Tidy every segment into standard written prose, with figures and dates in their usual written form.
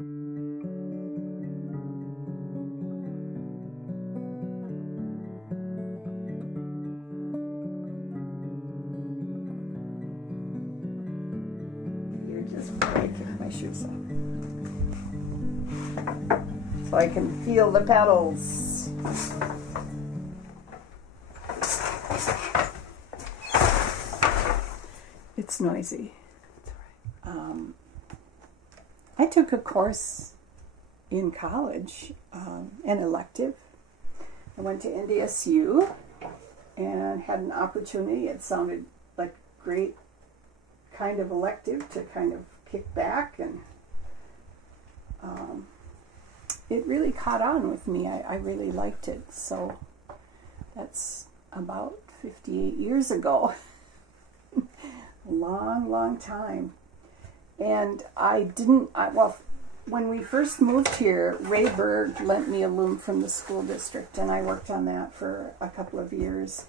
You're just breaking my shoes off. So I can feel the petals. It's noisy. It's all right. I took a course in college, an elective. I went to NDSU and had an opportunity. It sounded like a great kind of elective to kind of kick back, and it really caught on with me. I really liked it. So that's about 58 years ago. Long time. And when we first moved here, Ray Berg lent me a loom from the school district, and I worked on that for a couple of years.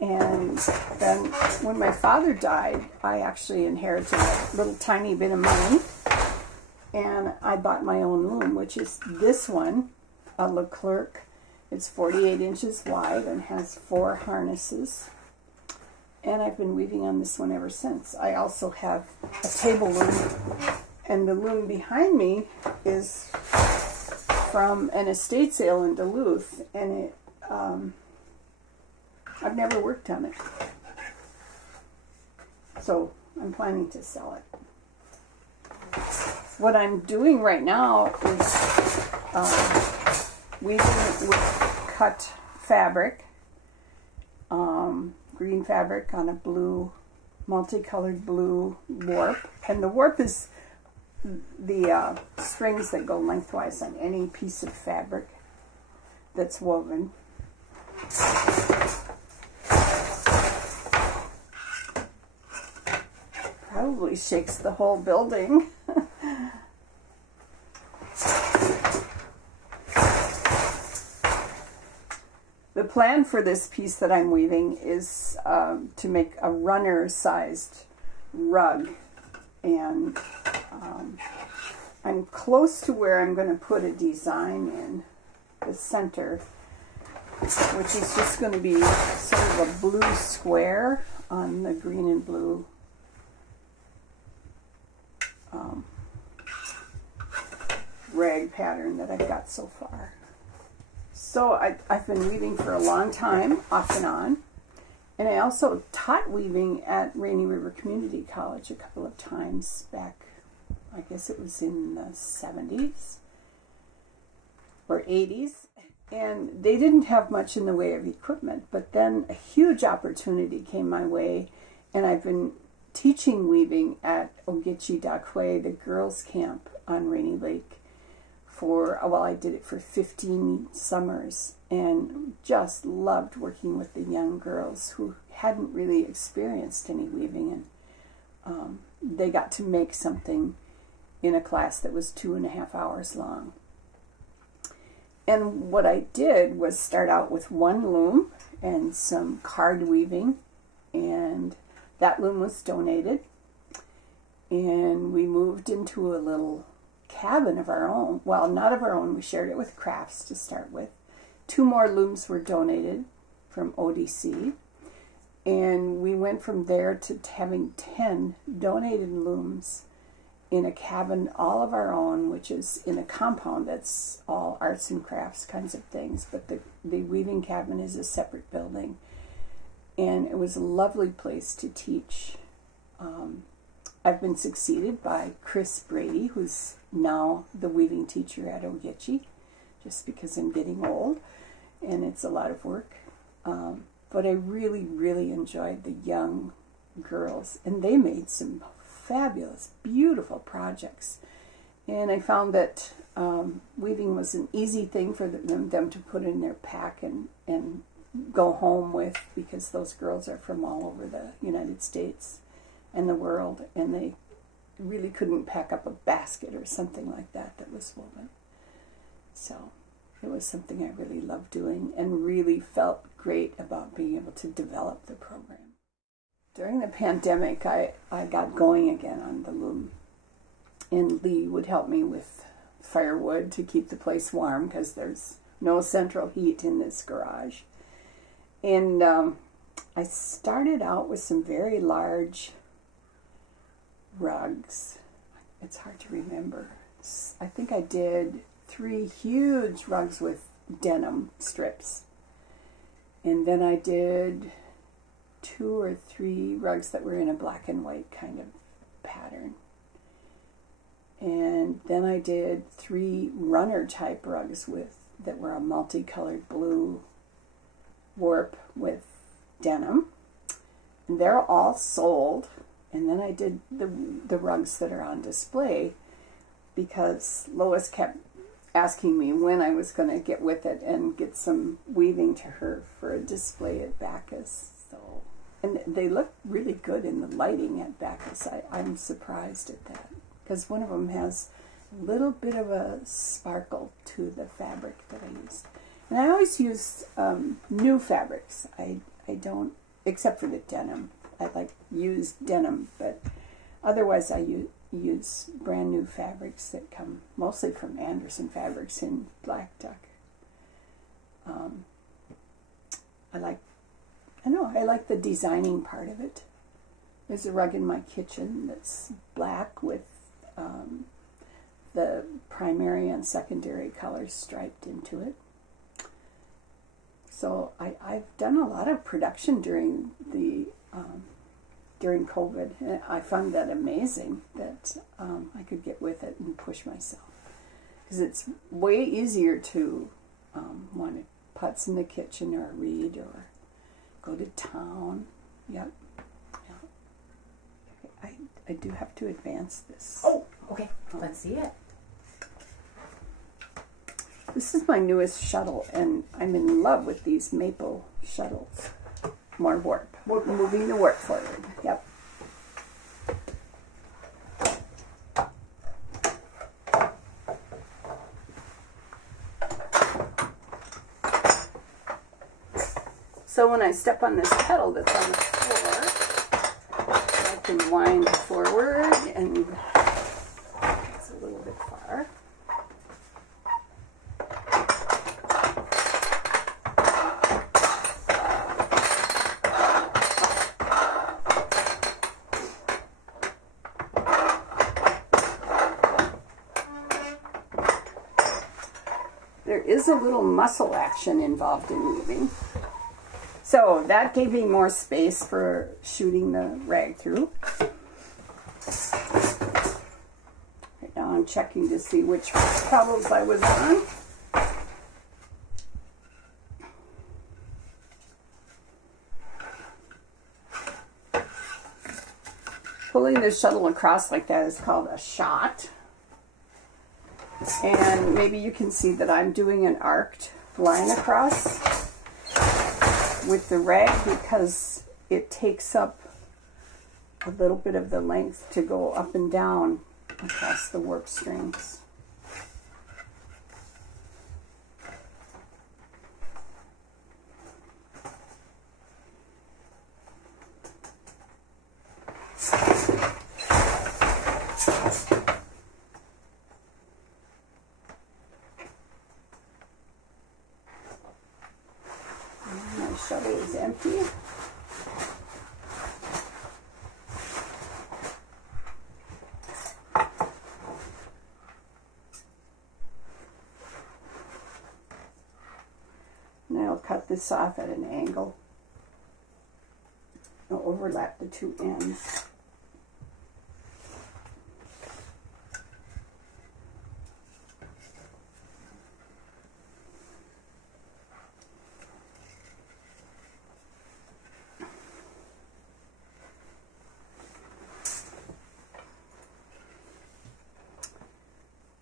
And then when my father died, I actually inherited a little tiny bit of money, and I bought my own loom, which is this one, a Leclerc. It's 48 inches wide and has 4 harnesses. And I've been weaving on this one ever since. I also have a table loom, and the loom behind me is from an estate sale in Duluth, and I've never worked on it. So I'm planning to sell it. What I'm doing right now is weaving with cut fabric. Green fabric on a blue, multicolored blue warp. And the warp is the strings that go lengthwise on any piece of fabric that's woven. Probably shakes the whole building. The plan for this piece that I'm weaving is to make a runner-sized rug, and I'm close to where I'm going to put a design in the center, which is just going to be sort of a blue square on the green and blue rag pattern that I've got so far. So I've been weaving for a long time, off and on, and I also taught weaving at Rainy River Community College a couple of times back, I guess it was in the 70s or 80s, and they didn't have much in the way of equipment, but then a huge opportunity came my way, and I've been teaching weaving at Ogeechee-Dakwe, the girls' camp on Rainy Lake, I did it for 15 summers, and just loved working with the young girls who hadn't really experienced any weaving, and they got to make something in a class that was 2.5 hours long. And what I did was start out with one loom and some card weaving, and that loom was donated, and we moved into a little cabin of our own. Well, not of our own. We shared it with Crafts to start with. 2 more looms were donated from ODC, and we went from there to having 10 donated looms in a cabin all of our own, which is in a compound that's all arts and crafts kinds of things, but the weaving cabin is a separate building, and it was a lovely place to teach. I've been succeeded by Chris Brady, who's now the weaving teacher at Ogeechee, just because I'm getting old and it's a lot of work. But I really, really enjoyed the young girls, and they made some fabulous, beautiful projects. And I found that weaving was an easy thing for them to put in their pack and go home with, because those girls are from all over the United States and the world, and they really couldn't pack up a basket or something like that was woven. So it was something I really loved doing, and really felt great about being able to develop the program. During the pandemic, I got going again on the loom. and Lee would help me with firewood to keep the place warm because there's no central heat in this garage. And I started out with some very large rugs. It's hard to remember. I think I did 3 huge rugs with denim strips. And then I did 2 or 3 rugs that were in a black and white kind of pattern. And then I did 3 runner type rugs that were a multicolored blue warp with denim. And they're all sold. And then I did the rugs that are on display because Lois kept asking me when I was going to get with it and get some weaving to her for a display at Backus. So, and they look really good in the lighting at Backus. I'm surprised at that because one of them has a little bit of a sparkle to the fabric that I used. And I always use new fabrics. I don't, except for the denim. I like used denim, but otherwise I use brand new fabrics that come mostly from Anderson Fabrics in Black Duck. I like the designing part of it. There's a rug in my kitchen that's black with the primary and secondary colors striped into it. So I've done a lot of production during COVID, and I found that amazing that I could get with it and push myself. Because it's way easier to want to putz in the kitchen or read or go to town. Yep. Yeah. I do have to advance this. Oh, okay. Let's see it. This is my newest shuttle, and I'm in love with these maple shuttles. More warp. Moving the warp forward. Yep. So when I step on this pedal that's on the floor, I can wind forward, and it's a little bit far. There is a little muscle action involved in weaving. So that gave me more space for shooting the rag through. Right now I'm checking to see which pedals I was on. Pulling the shuttle across like that is called a shot. And maybe you can see that I'm doing an arced line across with the rag because it takes up a little bit of the length to go up and down across the warp strings. My shuttle is empty. And I'll cut this off at an angle. I'll overlap the 2 ends.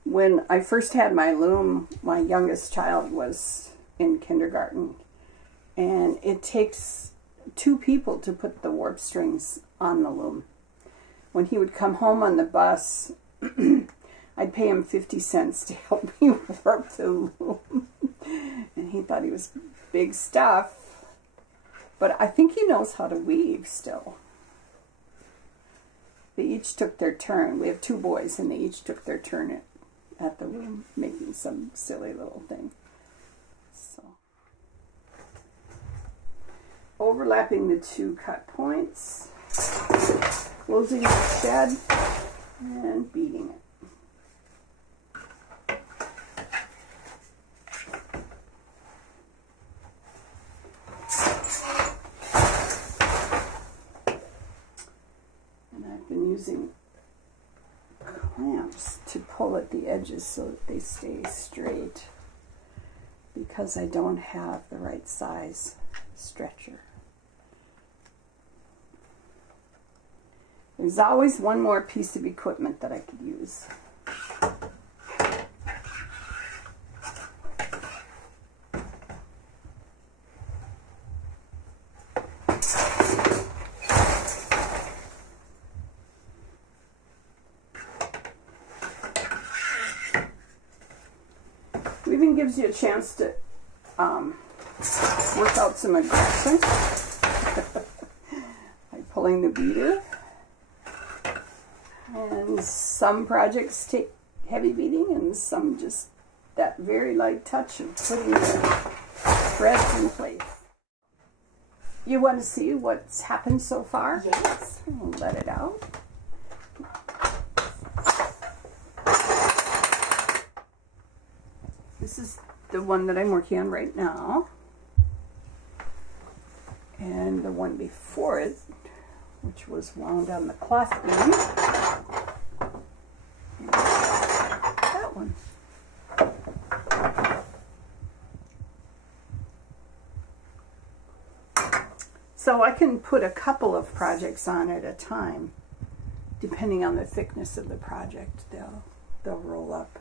When I first had my loom, my youngest child was in kindergarten, and it takes 2 people to put the warp strings on the loom. When he would come home on the bus, I'd pay him 50 cents to help me warp the loom. And he thought he was big stuff, but I think he knows how to weave still. they each took their turn. We have two boys, and they each took their turn at the loom, making some silly little thing. So, overlapping the two cut points, closing the shed, and beading it. Using clamps to pull at the edges so that they stay straight, because I don't have the right size stretcher. There's always one more piece of equipment that I could use. Weaving gives you a chance to work out some aggression by pulling the beater. And some projects take heavy beating, and some just that very light touch of putting the threads in place. You want to see what's happened so far? Yes. I'll let it out. This is the one that I'm working on right now. And the one before it, which was wound on the cloth beam. And that one. So I can put a couple of projects on at a time, depending on the thickness of the project. They'll roll up.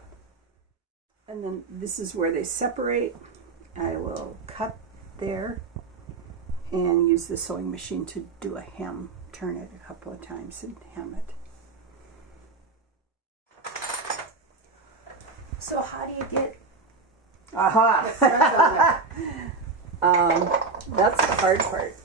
And then this is where they separate. I will cut there and use the sewing machine to do a hem. Turn it a couple of times and hem it. So how do you get Aha! That's the hard part.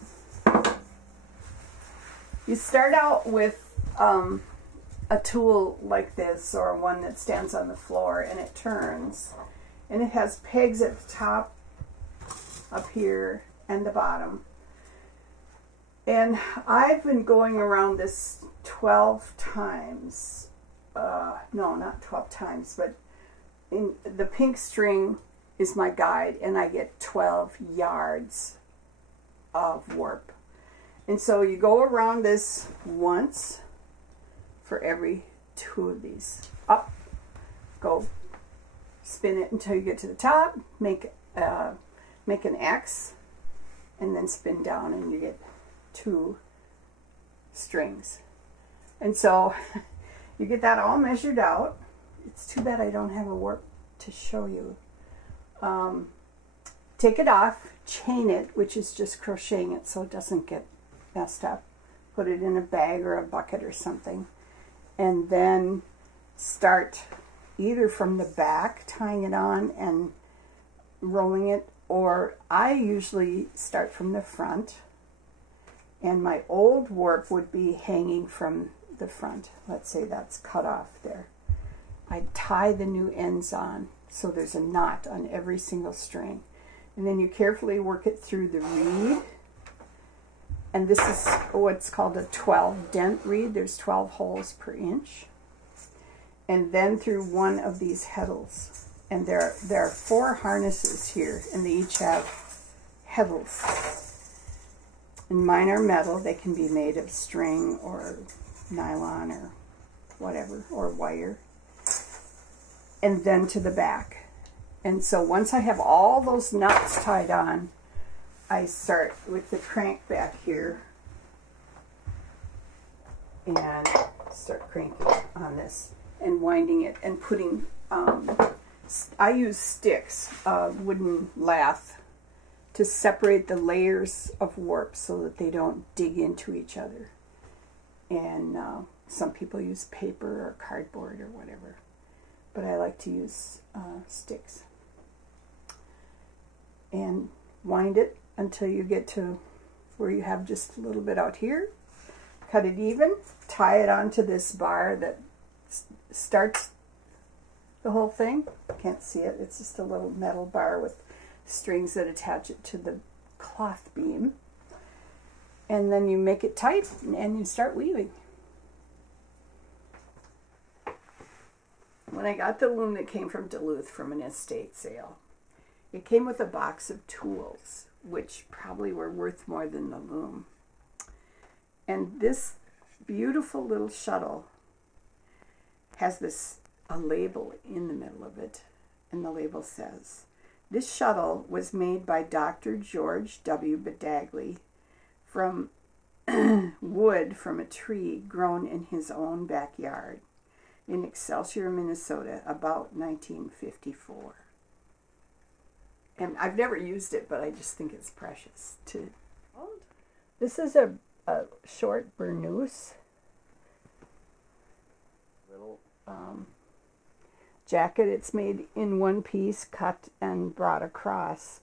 You start out with a tool like this, or one that stands on the floor, and it turns, and it has pegs at the top up here and the bottom. And I've been going around this 12 times. No, not 12 times, but in the pink string is my guide, and I get 12 yards of warp. And so you go around this once for every two of these. Up, go, spin it until you get to the top, make an X, and then spin down, and you get 2 strings. And so you get that all measured out. It's too bad I don't have a warp to show you. Take it off, chain it, which is just crocheting it so it doesn't get messed up. Put it in a bag or a bucket or something. And then start either from the back, tying it on and rolling it, or I usually start from the front. And my old warp would be hanging from the front. Let's say that's cut off there. I tie the new ends on so there's a knot on every single string. And then you carefully work it through the reed. And this is what's called a 12 dent reed. There's 12 holes per inch. And then through one of these heddles. And there are 4 harnesses here, and they each have heddles. And mine are metal. They can be made of string or nylon or whatever, or wire. And then to the back. And so once I have all those knots tied on, I start with the crank back here and start cranking on this and winding it and putting, I use sticks, wooden lath, to separate the layers of warp so that they don't dig into each other. And some people use paper or cardboard or whatever, but I like to use sticks. And wind it until you get to where you have just a little bit out here. cut it even, tie it onto this bar that starts the whole thing. Can't see it. It's just a little metal bar with strings that attach it to the cloth beam. And then you make it tight and you start weaving. When I got the loom that came from Duluth from an estate sale, it came with a box of tools, which probably were worth more than the loom. And this beautiful little shuttle has a label in the middle of it, and the label says, "This shuttle was made by Dr. George W. Badagley from wood from a tree grown in his own backyard in Excelsior, Minnesota, about 1954." And I've never used it, but I just think it's precious. This is a short burnous. Little jacket. It's made in one piece, cut and brought across.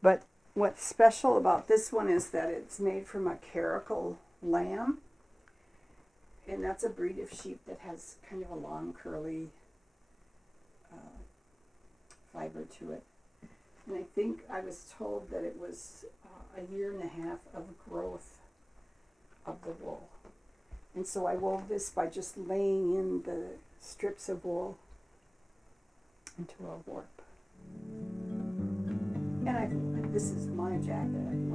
But what's special about this one is that it's made from a caracal lamb. And that's a breed of sheep that has kind of a long, curly fiber to it. And I think I was told that it was a year and a half of growth of the wool. And so I wove this by just laying in the strips of wool into a warp. And this is my jacket.